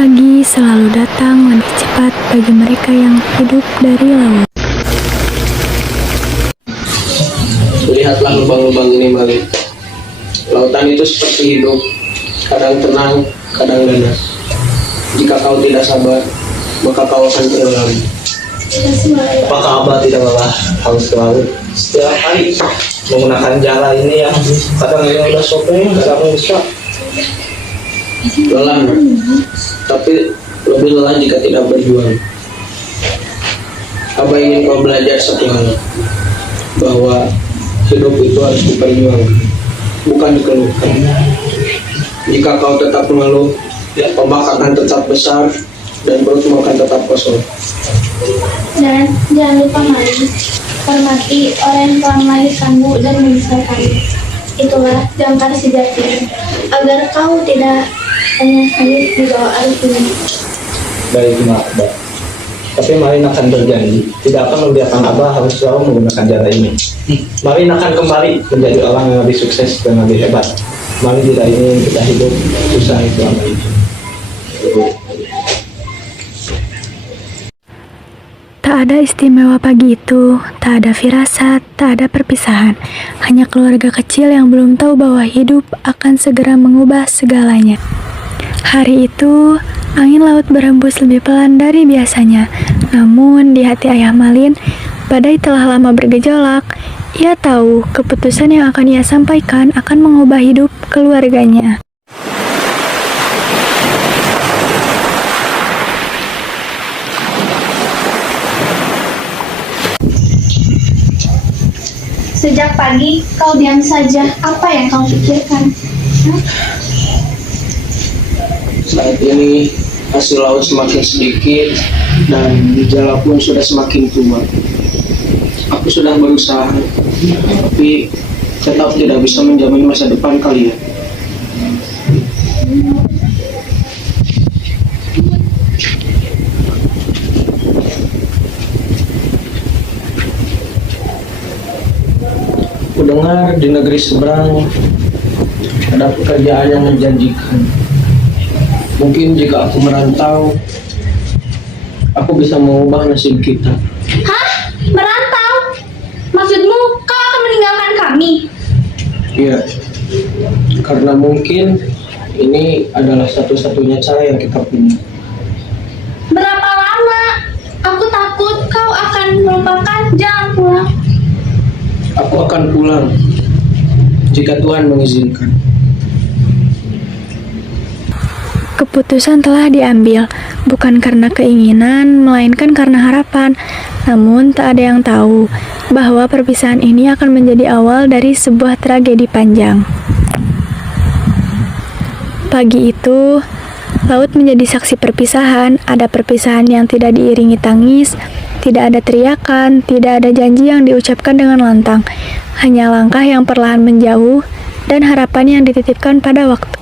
Pagi selalu datang lebih cepat bagi mereka yang hidup dari laut. Lihatlah lubang-lubang ini, Mali. Lautan itu seperti hidup, kadang tenang, kadang ganas. Jika kau tidak sabar, maka kau akan tenggelam. Apakah Abah tidak lelah haus laut? Setiap hari menggunakan jala ini yang kadang ini udah sopeng, kadang rusak. Lelah, tapi lebih lelah jika tidak berjuang. Abah ingin kau belajar satu hal, bahwa hidup itu harus diperjuangkan, bukan dikeluhkan. Jika kau tetap mengeluh, ombak akan tetap besar dan perutmu akan tetap kosong. Dan jangan lupa Mali, hormati orang yang telah melahirkanmu dan membesarkanmu. Itulah jangkar sejati, agar kau tidak hanya hanyut di bawah arus ini. Baik, Abah. Tapi Marin akan berjanji tidak akan membiarkan Abah harus selalu menggunakan jala ini. Marin akan kembali menjadi orang yang lebih sukses dan lebih hebat. Marin tidak ingin kita hidup susah selama ini. Tak ada istimewa pagi itu, tak ada firasat, tak ada perpisahan. Hanya keluarga kecil yang belum tahu bahwa hidup akan segera mengubah segalanya. Hari itu, angin laut berhembus lebih pelan dari biasanya. Namun, di hati Ayah Malin, badai telah lama bergejolak. Ia tahu keputusan yang akan ia sampaikan akan mengubah hidup keluarganya. Sejak pagi kau diam saja. Apa yang kau pikirkan? Saat ini hasil laut semakin sedikit dan jala pun sudah semakin tua. Aku sudah berusaha, tapi tetap tidak bisa menjamin masa depan kalian. Aku dengar di negeri seberang ada pekerjaan yang menjanjikan. Mungkin jika aku merantau, aku bisa mengubah nasib kita. Hah? Merantau? Maksudmu kau akan meninggalkan kami? Iya, karena mungkin ini adalah satu-satunya cara yang kita punya. Berapa lama? Aku takut kau akan melupakan. Jangan pulang. Aku akan pulang jika Tuhan mengizinkan. Keputusan telah diambil, bukan karena keinginan, melainkan karena harapan. Namun, tak ada yang tahu bahwa perpisahan ini akan menjadi awal dari sebuah tragedi panjang. Pagi itu, laut menjadi saksi perpisahan. Ada perpisahan yang tidak diiringi tangis, tidak ada teriakan, tidak ada janji yang diucapkan dengan lantang. Hanya langkah yang perlahan menjauh dan harapan yang dititipkan pada waktu.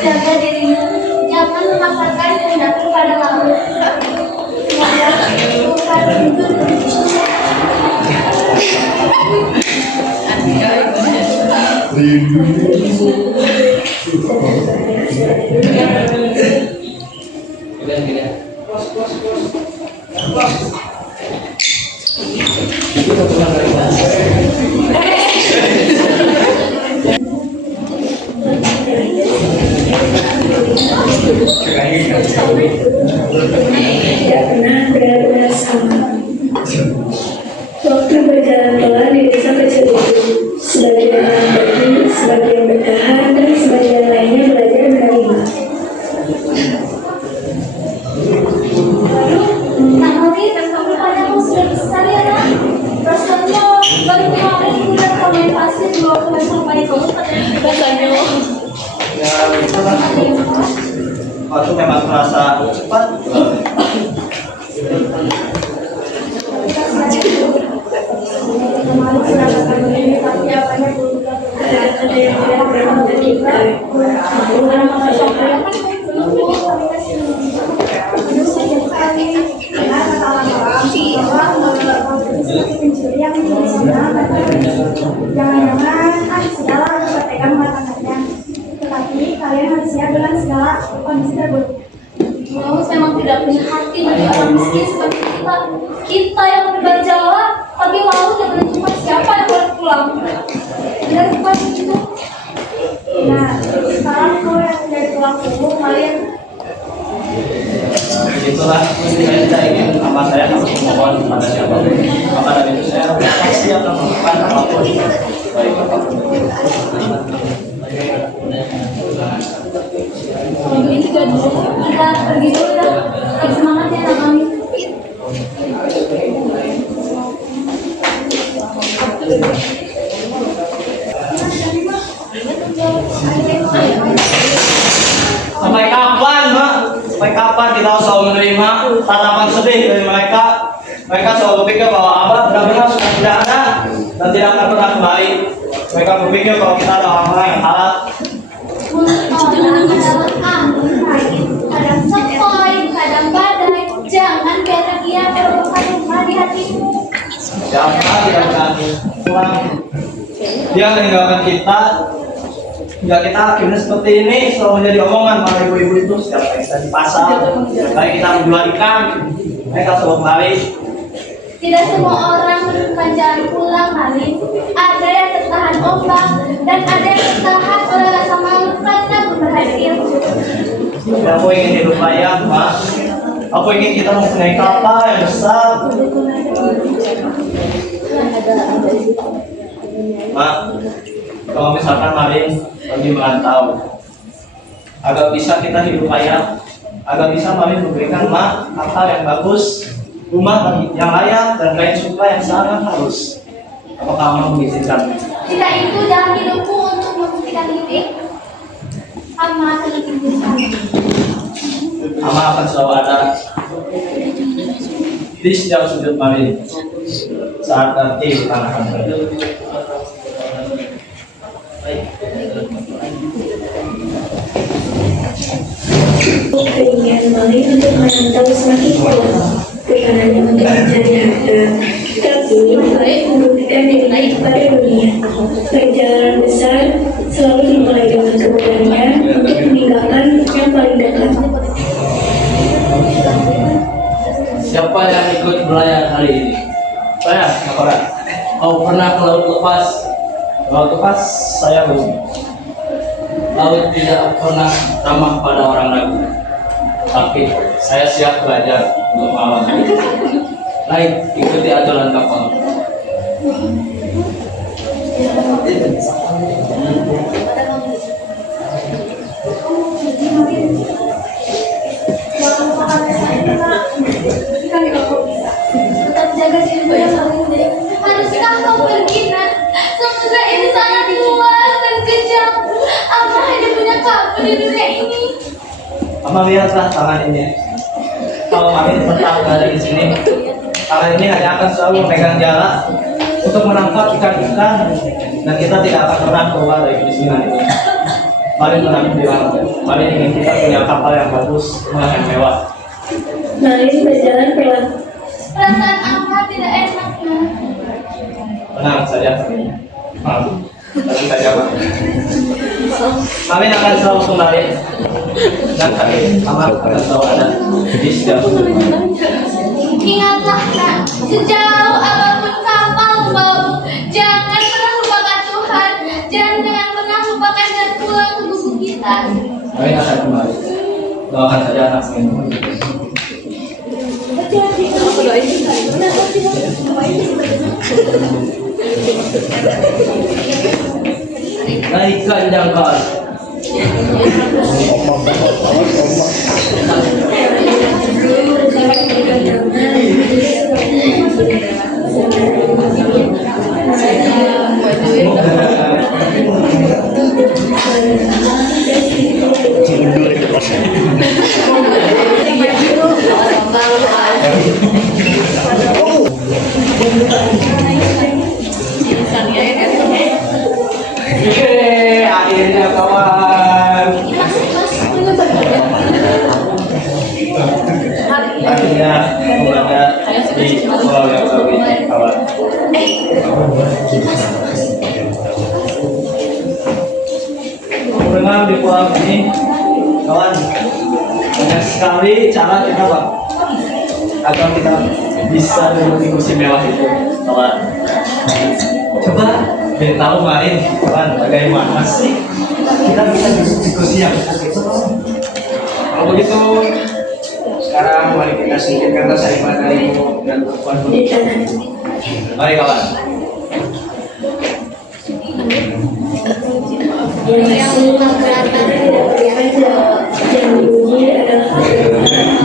Jaga dirimu. Jangan memaksakan kehendakmu pada laut. Benar-benar sama. Waktu berjalan pelan di desa kecil itu. Sebagian orang pergi, sebagian bertahan, dan sebagian lainnya belajar menerima. Nah, Mami, kamu padamu sudah besar ya, nak? Rasanya baru kemarin melihat komen pasir bawa ke sampai itu. Rasanya. Ya, itu lah. Waktu memang merasa cepat. Kemarin sudah kami tapi apanya belum ada yang Pencuri yang mencuri semua jangan-jangan segala harus berpegang mengatakannya. Tetapi kalian harus siap dengan segala kondisi terburuk. Paulus memang tidak punya hati bagi orang miskin seperti kita. Kita yang berjalan, tapi Paulus yang menentukan siapa yang boleh pulang. Dan seperti itu. Nah, sekarang kau yang menjadi tulang punggung kalian. Itulah saya ingin apa saya harus memohon kepada siapapun. Maka dari itu saya pasti akan melakukan apapun. Baik apapun. Kalau begitu juga dulu, kita pergi dulu ya. Tetap semangat ya anak kami. Sampai kapan, Mak? Sampai kapan kita harus selalu menerima tatapan sedih dari mereka? Mereka selalu berpikir bahwa Abah benar-benar sudah tidak ada dan tidak akan pernah kembali. Mereka berpikir kalau kita ada orang-orang yang halal. Kadang sepoi, kadang badai. Jangan biarkan dia terluka rumah di hatimu. Siapa tidak berani pulang? Dia meninggalkan kita. Hingga kita akhirnya seperti ini selalu menjadi omongan para ibu-ibu itu setiap kita di pasar. Baik kita menjual ikan, mereka selalu kembali. Tidak semua orang menemukan jalan pulang, Mali. Ada yang tertahan ombak dan ada yang tertahan oleh rasa malu karena berhasil. Aku ingin hidup layak, Mak. Aku ingin kita mempunyai kapal yang besar. Mak, kalau misalkan Marin pergi merantau, agar bisa kita hidup layak, agar bisa Marin memberikan Mak kapal yang bagus, rumah yang layak, dan kain suka yang sangat halus. Apakah Mak mengizinkan? Tidak itu dalam hidupku untuk membuktikan diri. Ama akan lebih besar. Ama akan selalu ada di setiap sudut Marin saat nanti kita akan pergi. Keinginan Malik untuk merantau semakin kuat, bukan hanya untuk mencari harta, tapi membuktikan diri pada dunia. Perjalanan besar selalu dimulai dengan kemudahannya untuk meninggalkan yang paling dekat. Siapa yang ikut berlayar hari ini? Saya, Makora. Kau pernah ke laut lepas? Laut lepas, saya Gus. Laut tidak pernah ramah pada orang ragu. Tapi saya siap belajar untuk melawan. Naik, ikuti aturan kapal. Tetap jaga dirimu yang penting. Haruskah kau pergi, Nak? Samudra ini sangat luas dan kejam. Apa hanya punya kamu di dunia ini? Mama lihatlah tangan ini. Kalau Marin tetap berada di sini, tangan ini hanya akan selalu memegang jarak untuk menangkap ikan-ikan, dan kita tidak akan pernah keluar dari kemiskinan ini. Marin pernah bilang, Marin ingin kita punya kapal yang bagus, rumah yang mewah. Malik berjalan pelan. Perasaan apa tidak enak, Nak? Tenang saja, maaf, tapi saja Pak. Marin akan selalu kembali, dan kami akan selalu ada di setiap sudut. Ingatlah, Nak, sejauh apapun kapal membawamu, jangan pernah lupakan Tuhan. Jangan pernah lupakan dan pulang ke gubuk kita. Marin akan kembali. Doakan saja anak ini. Naikkan jangkar. Akhirnya kawan. Akhirnya keluarga di pulau yang baru ini kawan. Aku dengar di pulau ini, kawan, banyak sekali cara kita Pak agar kita bisa duduk di kursi mewah itu, kawan. Coba biar tahu main, kawan, bagaimana sih kita bisa duduk di kursi yang itu, kawan. Kalau begitu, sekarang mari kita singkirkan rasa ibadah ibu dan perempuan dulu. Mari kawan. Yang simak kata tidak berkaca, yang bunyi adalah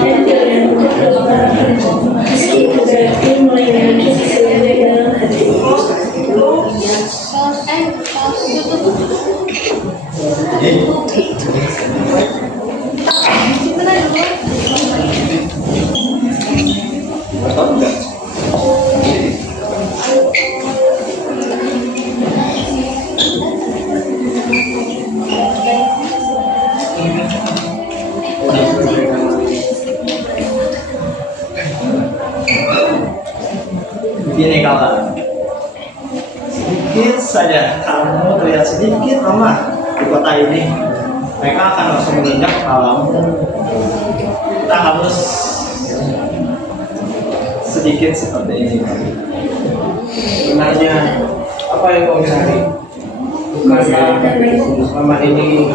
dan jangan untuk berkata, meski itu berarti mulai menangis sesuai dalam hati. Atau enggak? Begini kawan, sedikit saja kamu terlihat sedikit lemah di kota ini, mereka akan langsung menginjak kepalamu. Kita harus sedikit seperti ini. Sebenarnya apa yang kau cari? Bukankah selama ini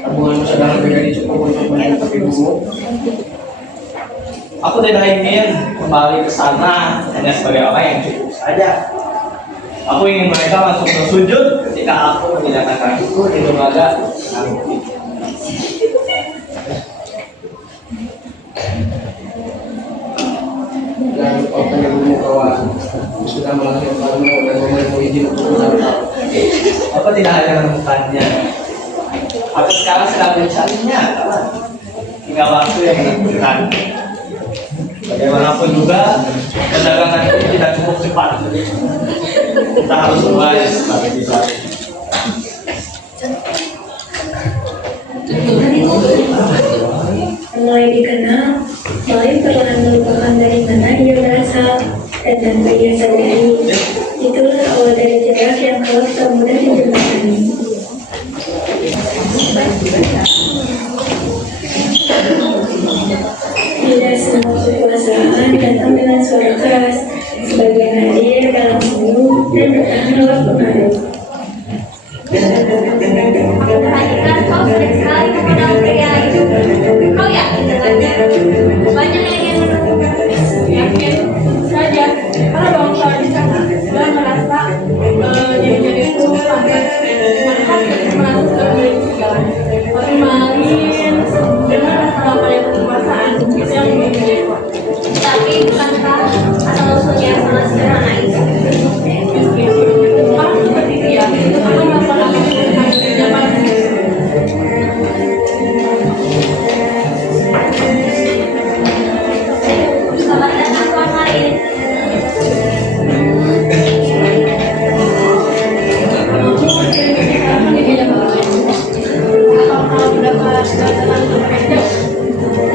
tabunganmu sedang menjadi cukup untuk menutup ibumu? Aku tidak ingin kembali ke sana hanya sebagai orang yang cukup saja. Aku ingin mereka langsung bersujud ketika aku menginjakkan kakiku di lembaga kami. Dan kau ibumu kawan sudah melahirkanmu dan memberimu izin untuk menangkap. Aku tidak hanya menemukannya, aku sekarang sedang mencarinya, kawan. Tinggal waktu yang menentukan. Bagaimanapun juga, perdagangan ini tidak cukup cepat. Kita harus mulai strategi baru. Mulai dikenal, Malik perlahan melupakan dari mana ia berasal dan tanpa ia sadari, itulah awal dari jarak yang kelak tak mudah dijembatani. Tidak semua kekuasaan datang dengan suara keras, sebagian hadir dalam senyum dan bertahan lewat pengaruh. Perhatikan kau sering sekali kepada pria itu. Kau yakin dengannya? Banyak yang ingin menunggu. Yakin saja, karena bangsa di sana dan merasa jadi itu pantas. Maka merasa terbaik segalanya. Bermain dengan rasa yang kekuasaan yang memiliki. Tapi bukankah asal usulnya sangat sederhana itu? Orang seperti dia, aku melakukan zaman. Selamat datang Tuan Marin.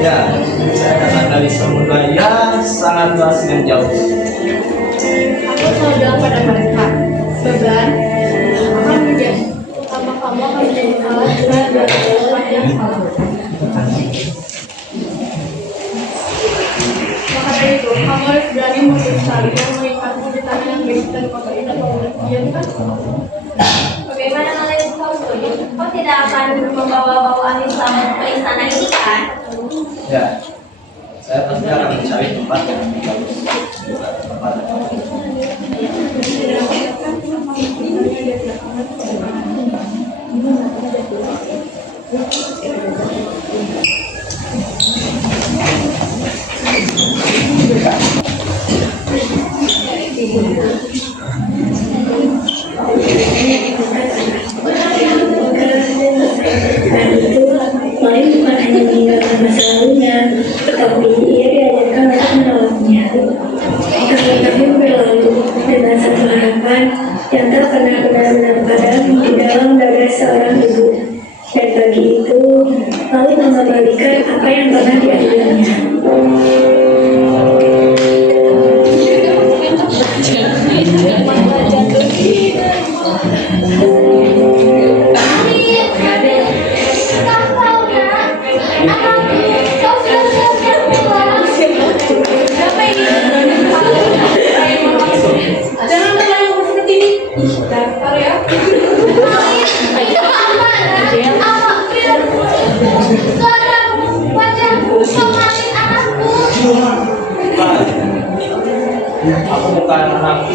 Ya, saya datang dari Samudaya, sangat luas dan jauh. Aku selalu bilang pada mereka, beban akan menjadi sama kamu akan menjadi salah dan orang yang salah. Maka dari itu, kamu harus berani memutuskan dan mengikatmu di tanah yang baik dan kota itu kemudian kan? Bagaimana kalian tahu itu? Kau tidak akan membawa Islam ke istana ini kan? Ya, saya pasti akan mencari tempat yang bagus. Tempat Malik bukan hanya meninggalkan masa lalunya, tetapi ia diajarkan untuk menolaknya. Tahun-tahun berlalu dengan satu harapan yang tak pernah benar-benar padam di dalam dada seorang ibu. Dan pagi itu, Malik mengembalikan apa yang pernah diambilnya. Aku bukan anak.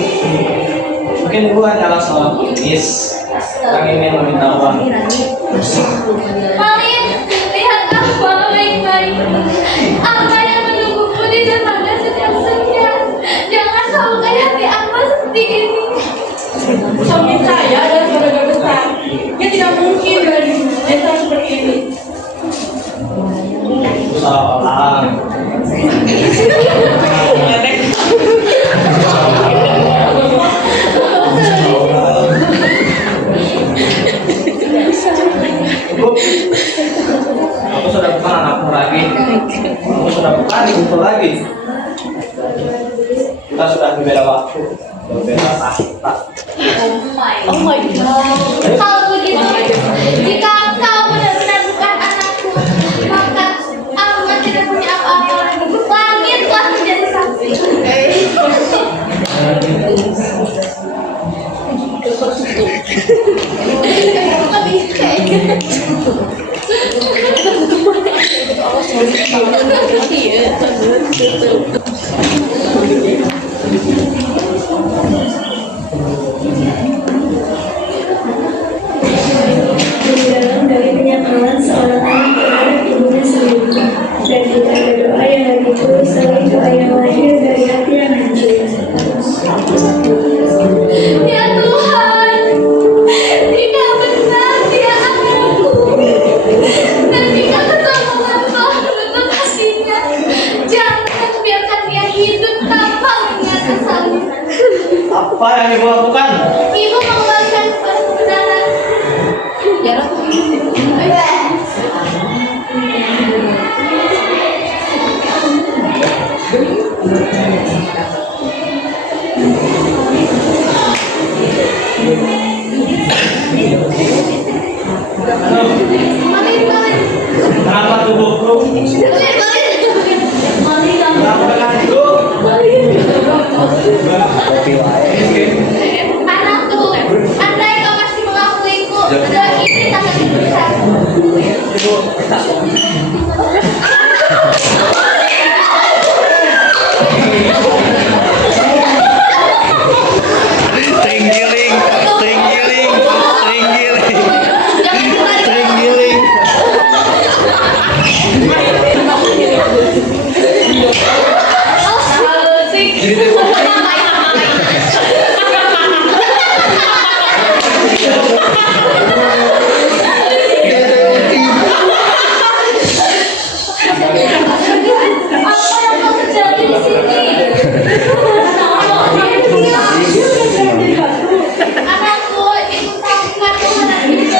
Mungkin ibu hanyalah seorang pengemis yang ingin meminta uang. Malin, lihat aku baik-baik. Angka yang menungguku di dermaga setiap senja. Jangan salahkan hati aku seperti ini. Suami saya adalah keluarga besar. Dia tidak mungkin dari desa seperti ini. Salah orang. Ibu, aku sudah bukan anakmu lagi. Aku sudah bukan ibuku lagi. Kita sudah berbeda waktu, berbeda tahta. Oh my God. Kalau begitu, jika kau benar-benar bukan anakku, maka aku tidak punya apa-apa lagi. Langit telah menjadi saksi. Mendalam dari kenyataan seorang anak terhadap ibunya sendiri. Dan jika ada doa yang lagi tulus selain doa yang lahir dari hati yang hancur. Ya Tuhan, jika benar dia anakku, dan jika keselamatan telah menutup hatinya, jangan biarkan dia hidup tanpa mengingat asalnya. Apa yang ibu lakukan? Ibu mengembalikan kepada kebenaran. Ya Roh. Kenapa tubuhku? Kenapa denganku? Anakku, andai kau masih mengakuiku, doa ini sangat besar. Tenggiling, tenggiling, tenggiling, tenggiling. Apa yang kau terjadi di sini? Anakku, ibu tahu kamu anak ibu.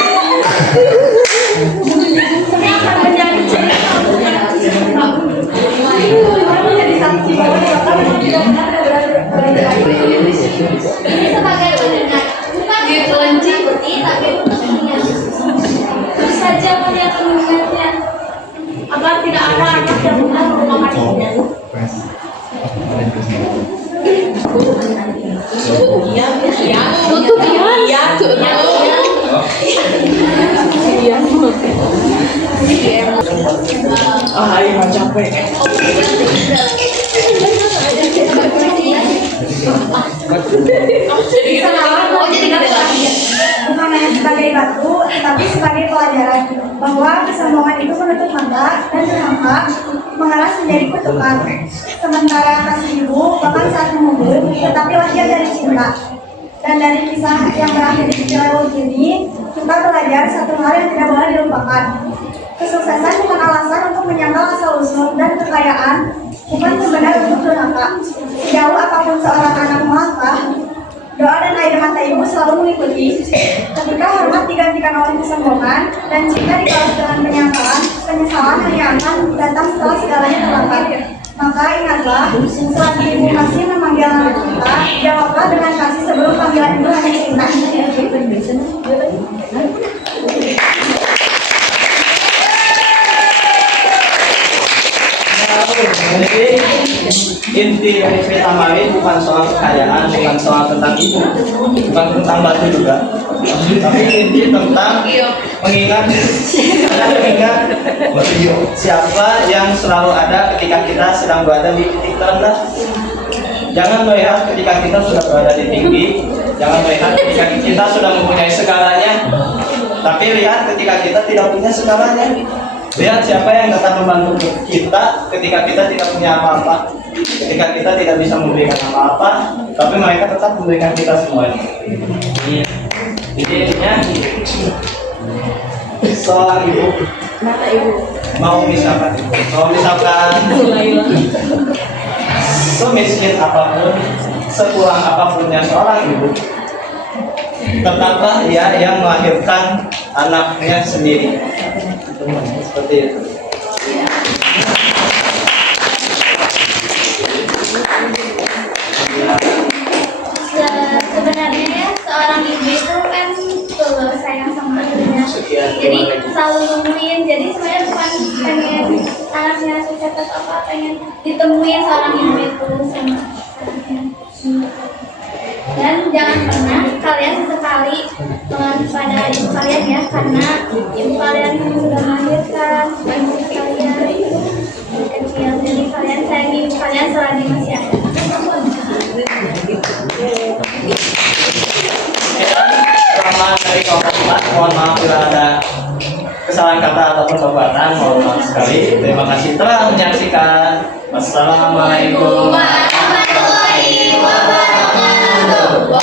Ini akan menjadi cerita ini sebagai pendengar, bukan untuk seperti tapi untuk mengingat. Terus saja melihat mengingatnya, agar tidak ada anak yang bukan merupakan ibunya. Ayo capek. Bukan hanya sebagai batu, tetapi sebagai pelajaran bahwa kesombongan itu menutup mata dan durhaka mengalas menjadi kutukan. Sementara kasih ibu bahkan saat mengubur, tetapi lahir dari cinta. Dan dari kisah yang berakhir di Cilewu ini, kita belajar satu hal yang tidak boleh dilupakan. Kesuksesan bukan alasan untuk menyangkal asal-usul dan kekayaan, bukan sebenar untuk durhaka. Sejauh apapun seorang anak melangkah, doa dan air mata ibu selalu mengikuti. Ketika hormat digantikan oleh kesombongan dan cinta dibalas dengan penyangkalan, penyesalan hanya akan datang setelah segalanya terlambat. Maka ingatlah, selagi ibu masih memanggil nama kita, jawablah dengan kasih sebelum panggilan itu hanya cinta. Jadi inti dari cerita Mari bukan soal kekayaan, bukan soal tentang ibu, bukan tentang batu juga, tapi inti tentang mengingat siapa yang selalu ada ketika kita sedang berada di titik terendah. Jangan melihat ketika kita sudah berada di tinggi, jangan melihat ketika kita sudah mempunyai segalanya, tapi lihat ketika kita tidak punya segalanya. Lihat siapa yang datang membantu kita ketika kita tidak punya apa-apa, ketika kita tidak bisa memberikan apa-apa, tapi mereka tetap memberikan kita semuanya. Jadi intinya, seorang ibu mau misalkan semiskin apapun, sekurang apapunnya seorang ibu, tetaplah ia yang melahirkan anaknya sendiri. Seperti itu. Sebenarnya ya seorang ibu itu kan tulus sayang sama anaknya. Jadi selalu nemuin. Jadi sebenarnya bukan pengen anaknya sukses atau apa, pengen ditemuin seorang ibu itu sama anaknya. Dan jangan pernah kalian sesekali pada ibu kalian ya, karena ibu kalian sudah melahirkan ibu kalian kecil. Jadi kalian sayangi ibu kalian selagi masih ada. Selamat dari Bapak. Mohon maaf bila ada kesalahan kata ataupun perbuatan. Mohon maaf sekali. Terima kasih telah menyaksikan. Wassalamualaikum warahmatullahi wabarakatuh.